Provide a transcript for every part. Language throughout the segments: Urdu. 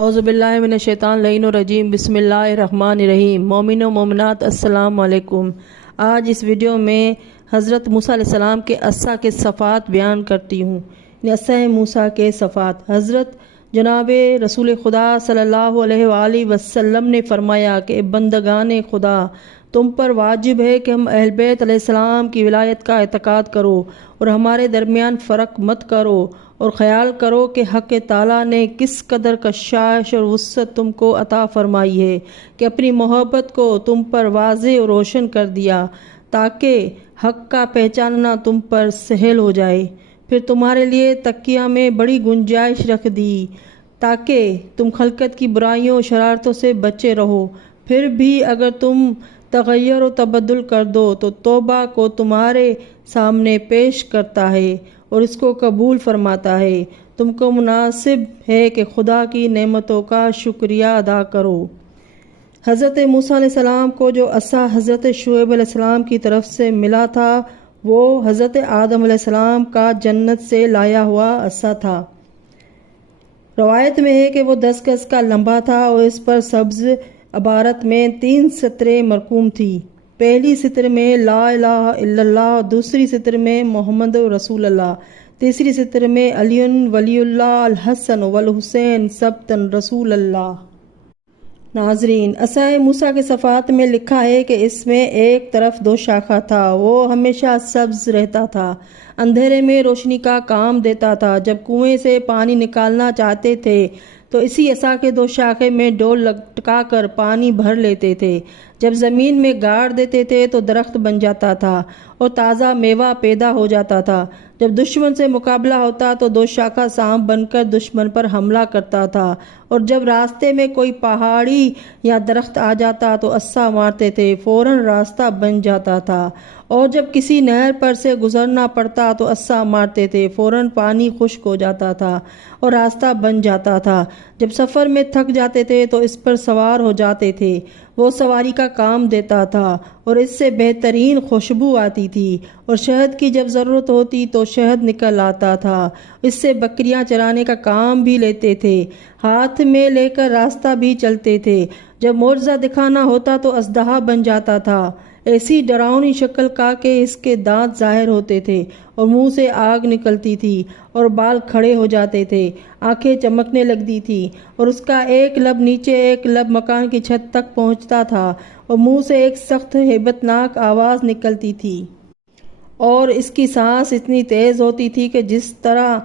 اعوذ باللہ من الشیطان اللعین الرجیم بسم اللہ الرحمن الرحیم۔ مومن و مومنات السلام علیکم۔ آج اس ویڈیو میں حضرت موسیٰ علیہ السلام کے عصا کے صفات بیان کرتی ہوں۔ عصا موسیٰ کے صفات۔ حضرت جناب رسول خدا صلی اللہ علیہ وآلہ وسلم نے فرمایا کہ بندگان خدا، تم پر واجب ہے کہ ہم اہل بیت علیہ السلام کی ولایت کا اعتقاد کرو اور ہمارے درمیان فرق مت کرو، اور خیال کرو کہ حق تعالیٰ نے کس قدر کشش اور وسعت تم کو عطا فرمائی ہے کہ اپنی محبت کو تم پر واضح اور روشن کر دیا تاکہ حق کا پہچاننا تم پر سہل ہو جائے۔ پھر تمہارے لیے تقیہ میں بڑی گنجائش رکھ دی تاکہ تم خلقت کی برائیوں اور شرارتوں سے بچے رہو۔ پھر بھی اگر تم تغیر و تبدل کر دو تو توبہ کو تمہارے سامنے پیش کرتا ہے اور اس کو قبول فرماتا ہے۔ تم کو مناسب ہے کہ خدا کی نعمتوں کا شکریہ ادا کرو۔ حضرت موسیٰ علیہ السلام کو جو عصا حضرت شعیب علیہ السلام کی طرف سے ملا تھا وہ حضرت آدم علیہ السلام کا جنت سے لایا ہوا عصا تھا۔ روایت میں ہے کہ وہ 10 گز کا لمبا تھا اور اس پر سبز عبارت میں 3 سطریں مرقوم تھی۔ پہلی سطر میں لا الہ الا اللہ، دوسری سطر میں محمد رسول اللہ، تیسری سطر میں علی ولی اللہ الحسن والحسین سبتن رسول اللہ۔ ناظرین، عصا موسیٰ کے صفات میں لکھا ہے کہ اس میں ایک طرف 2 شاخہ تھا، وہ ہمیشہ سبز رہتا تھا، اندھیرے میں روشنی کا کام دیتا تھا۔ جب کنویں سے پانی نکالنا چاہتے تھے تو اسی عصا کے 2 شاخے میں ڈول لٹکا کر پانی بھر لیتے تھے۔ جب زمین میں گاڑ دیتے تھے تو درخت بن جاتا تھا اور تازہ میوہ پیدا ہو جاتا تھا۔ جب دشمن سے مقابلہ ہوتا تو 2 شاخہ سانپ بن کر دشمن پر حملہ کرتا تھا، اور جب راستے میں کوئی پہاڑی یا درخت آ جاتا تو عصا مارتے تھے، فوراً راستہ بن جاتا تھا، اور جب کسی نہر پر سے گزرنا پڑتا تو عصا مارتے تھے، فوراً پانی خشک ہو جاتا تھا اور راستہ بن جاتا تھا۔ جب سفر میں تھک جاتے تھے تو اس پر سوار ہو جاتے تھے، وہ سواری کا کام دیتا تھا اور اس سے بہترین خوشبو آتی تھی، اور شہد کی جب ضرورت ہوتی تو شہد نکل آتا تھا۔ اس سے بکریاں چرانے کا کام بھی لیتے تھے، ہاتھ میں لے کر راستہ بھی چلتے تھے۔ جب معجزہ دکھانا ہوتا تو اژدہا بن جاتا تھا، ایسی ڈراؤنی شکل کا کہ اس کے دانت ظاہر ہوتے تھے اور منہ سے آگ نکلتی تھی اور بال کھڑے ہو جاتے تھے، آنکھیں چمکنے لگتی تھی، اور اس کا ایک لب نیچے ایک لب مکان کی چھت تک پہنچتا تھا، اور منہ سے ایک سخت ہیبت ناک آواز نکلتی تھی، اور اس کی سانس اتنی تیز ہوتی تھی کہ جس طرح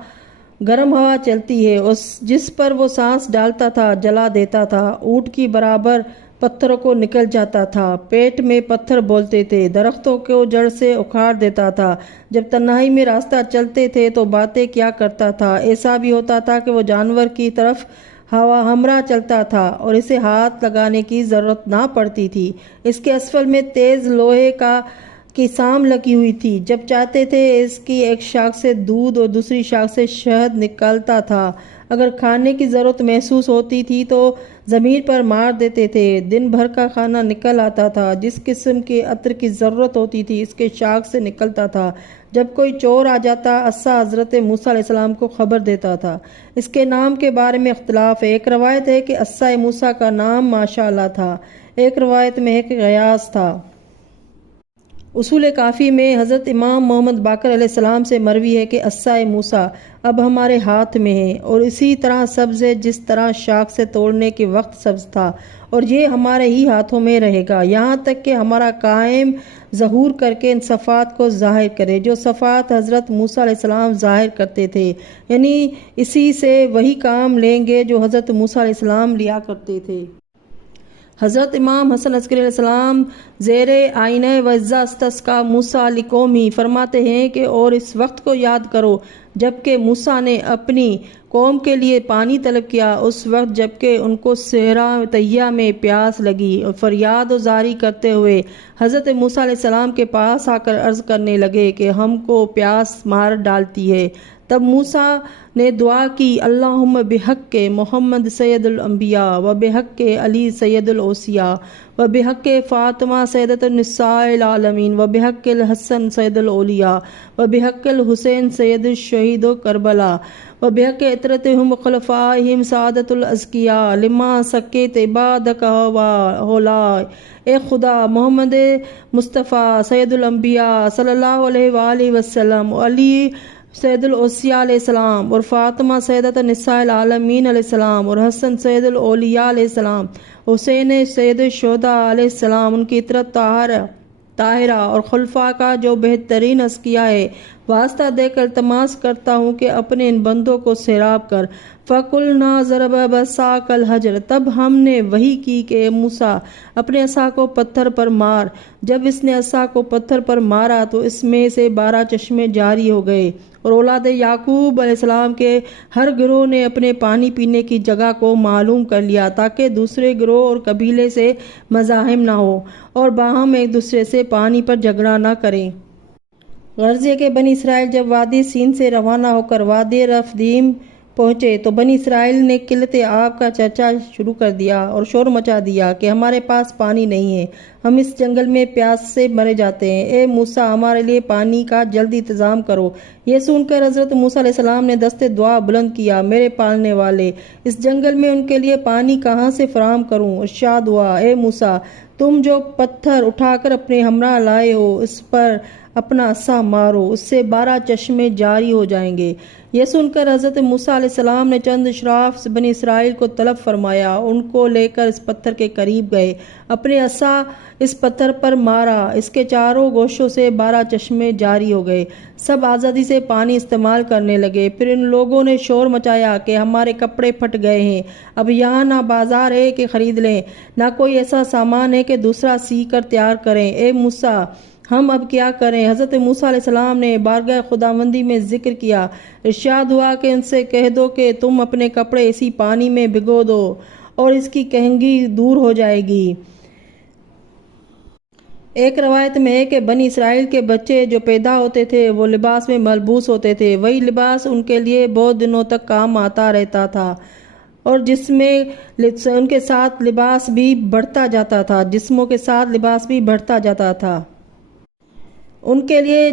گرم ہوا چلتی ہے، جس پر وہ سانس ڈالتا تھا جلا دیتا تھا۔ اونٹ کی برابر پتھروں کو نکل جاتا تھا، پیٹ میں پتھر بولتے تھے، درختوں کو جڑ سے اکھاڑ دیتا تھا۔ جب تنہائی میں راستہ چلتے تھے تو باتیں کیا کرتا تھا، ایسا بھی ہوتا تھا کہ وہ جانور کی طرف ہوا ہمراہ چلتا تھا اور اسے ہاتھ لگانے کی ضرورت نہ پڑتی تھی۔ اس کے اسفل میں تیز لوہے کی سام لگی ہوئی تھی، جب چاہتے تھے اس کی ایک شاخ سے دودھ اور دوسری شاخ سے شہد نکالتا تھا۔ اگر کھانے کی ضرورت محسوس ہوتی تھی تو زمین پر مار دیتے تھے، دن بھر کا کھانا نکل آتا تھا۔ جس قسم کے عطر کی ضرورت ہوتی تھی اس کے شاخ سے نکلتا تھا۔ جب کوئی چور آ جاتا عصا حضرت موسیٰ علیہ السلام کو خبر دیتا تھا۔ اس کے نام کے بارے میں اختلاف ہے، ایک روایت ہے کہ عصا موسیٰ کا نام ماشاءاللہ تھا، ایک روایت میں ہے کہ غیاث تھا۔ اصول کافی میں حضرت امام محمد باقر علیہ السلام سے مروی ہے کہ عصا موسیٰ اب ہمارے ہاتھ میں ہے اور اسی طرح سبز ہے جس طرح شاخ سے توڑنے کے وقت سبز تھا، اور یہ ہمارے ہی ہاتھوں میں رہے گا یہاں تک کہ ہمارا قائم ظہور کر کے ان صفات کو ظاہر کرے جو صفات حضرت موسیٰ علیہ السلام ظاہر کرتے تھے، یعنی اسی سے وہی کام لیں گے جو حضرت موسیٰ علیہ السلام لیا کرتے تھے۔ حضرت امام حسن عسکری علیہ السلام زیر آئینہ وَإِذَا اسْتَسْقَىٰ مُوسَىٰ لِقَوْمِهِ فرماتے ہیں کہ اور اس وقت کو یاد کرو جبکہ موسیٰ نے اپنی قوم کے لیے پانی طلب کیا، اس وقت جبکہ ان کو صحرا طیہ میں پیاس لگی، اور فریاد و زاری کرتے ہوئے حضرت موسیٰ علیہ السلام کے پاس آ کر عرض کرنے لگے کہ ہم کو پیاس مار ڈالتی ہے۔ تب موسیٰ نے دعا کی، اللہم بحق محمد سید الانبیاء و بحق علی سید الاوصیاء و بحق فاطمہ سیدۃ النساء العالمین و بحق الحسن سید الاولیاء و بحق الحسین سید الشہید و کربلا وبحق اطرتهم وخلفائهم سعادت الازکیاء لما سکت عبادک ہولا۔ اے خدا، محمد مصطفیٰ سید الانبیاء صلی اللہ علیہ وآلہ وسلم، علی سید الاوصیاء علیہ السلام، اور فاطمہ سیدۃ نساء العالمین علیہ السلام، اور حسن سید الاولیاء علیہ السلام، حسین سید الشہداء علیہ السلام، ان کی اطرت طاہرہ اور خلفاء کا جو بہترین ازکیاء ہے، واسطہ دے کر التماس کرتا ہوں کہ اپنے ان بندوں کو سیراب کر۔ فَقُلْنَا ضَرَبَ بَعْصَاكَ الْحَجَرَ، تب ہم نے وحی کی کہ اے موسیٰ اپنے عصا کو پتھر پر مار۔ جب اس نے عصا کو پتھر پر مارا تو اس میں سے 12 چشمے جاری ہو گئے، اور اولاد یعقوب علیہ السلام کے ہر گروہ نے اپنے پانی پینے کی جگہ کو معلوم کر لیا تاکہ دوسرے گروہ اور قبیلے سے مزاحم نہ ہو اور باہم ایک دوسرے سے پانی پر جھگڑا نہ کریں۔ غرض یہ کہ بنی اسرائیل جب وادی سین سے روانہ ہو کر وادی رفدیم پہنچے تو بنی اسرائیل نے قلت آب کا چرچا شروع کر دیا اور شور مچا دیا کہ ہمارے پاس پانی نہیں ہے، ہم اس جنگل میں پیاس سے مرے جاتے ہیں، اے موسیٰ ہمارے لیے پانی کا جلدی انتظام کرو۔ یہ سن کر حضرت موسیٰ علیہ السلام نے دست دعا بلند کیا، میرے پالنے والے، اس جنگل میں ان کے لیے پانی کہاں سے فراہم کروں؟ ارشاد ہوا، اے موسیٰ تم جو پتھر اٹھا کر اپنے ہمراہ لائے ہو اس پر اپنا عصا مارو، اس سے 12 چشمے جاری ہو جائیں گے۔ یہ سن کر حضرت موسیٰ علیہ السلام نے چند اشراف بنی اسرائیل کو طلب فرمایا، ان کو لے کر اس پتھر کے قریب گئے، اپنے عصا اس پتھر پر مارا، اس کے چاروں گوشوں سے 12 چشمے جاری ہو گئے، سب آزادی سے پانی استعمال کرنے لگے۔ پھر ان لوگوں نے شور مچایا کہ ہمارے کپڑے پھٹ گئے ہیں، اب یہاں نہ بازار ہے کہ خرید لیں، نہ کوئی ایسا سامان ہے کہ دوسرا سی کر تیار کریں، اے موسیٰ ہم اب کیا کریں؟ حضرت موسیٰ علیہ السلام نے بارگاہ خداوندی میں ذکر کیا، ارشاد ہوا کہ ان سے کہہ دو کہ تم اپنے کپڑے اسی پانی میں بھگو دو اور اس کی کہنگی دور ہو جائے گی۔ ایک روایت میں ہے کہ بنی اسرائیل کے بچے جو پیدا ہوتے تھے وہ لباس میں ملبوس ہوتے تھے، وہی لباس ان کے لیے بہت دنوں تک کام آتا رہتا تھا، اور جس میں ان کے ساتھ لباس بھی بڑھتا جاتا تھا، جسموں کے ساتھ لباس بھی بڑھتا جاتا تھا۔ ان کے لیے